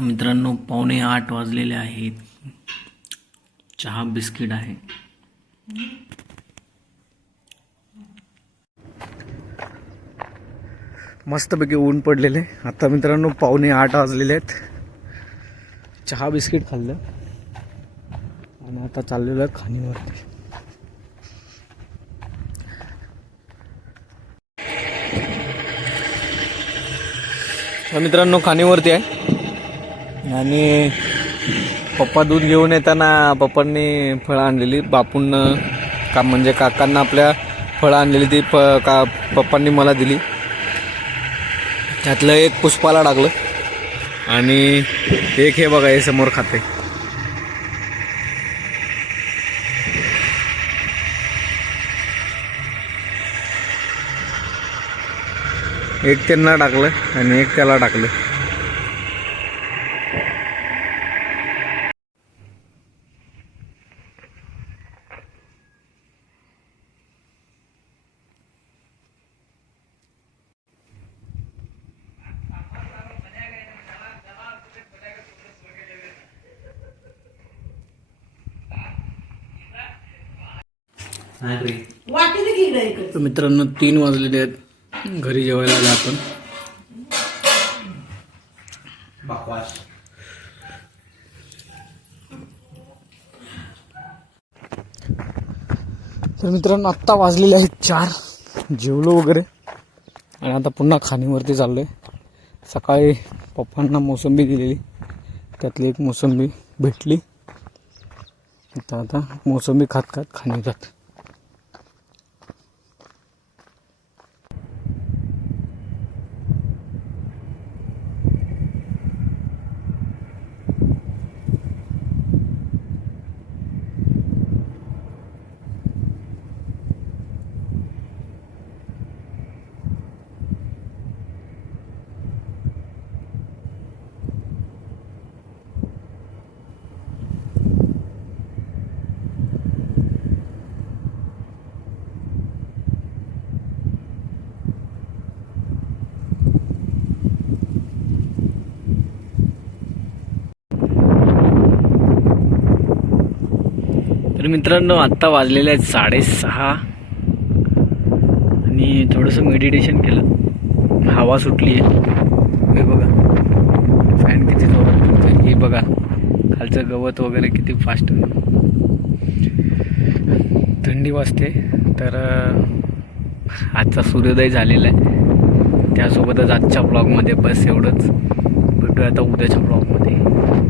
मित्रांनो 7:45 वाजलेले आहेत. चहा बिस्किट आहे. मस्तपैकी ऊन पडलेले. आता मित्रांनो 7:45 वाजलेले आहेत. चहा बिस्किट खाल्लं आणि आता चाललेलं खाणीवरती. मित्रांनो खाणीवरती आहे आणि पप्पा दूध घेऊन येताना पप्पांनी फळं आणलेली. बापून म्हणजे काकांना आपल्या फळं आणलेली ती पप्पांनी मला दिली. त्यातलं एक पुष्पाला टाकलं आणि एक हे बघा हे समोर खाते. एक त्यांना टाकलं आणि एक त्याला टाकलं. तर मित्रांनो 3 वाजलेले आहेत. घरी जेवायला आलो आपण. तर मित्रांनो आत्ता वाजलेले आहेत 4. जेवलो वगैरे आणि आता पुन्हा खाणीवरती चाललोय. सकाळी पप्पांना मोसंबी दिलेली, त्यातली एक मोसंबी भेटली. आता मोसंबी खात खात खाणी जात. तर मित्रांनो आत्ता वाजलेले आहेत 6:30 आणि थोडंसं मेडिटेशन केलं. हवा सुटली आहे. हे बघा फॅन किती जोरात फिरतोय. हे बघा खालचं गवत वगैरे किती फास्ट. थंडी वाजते. तर आजचा सूर्योदय झालेला आहे. त्यासोबतच आजच्या ब्लॉगमध्ये बस एवढंच. भेटूया आता उद्याच्या ब्लॉगमध्ये.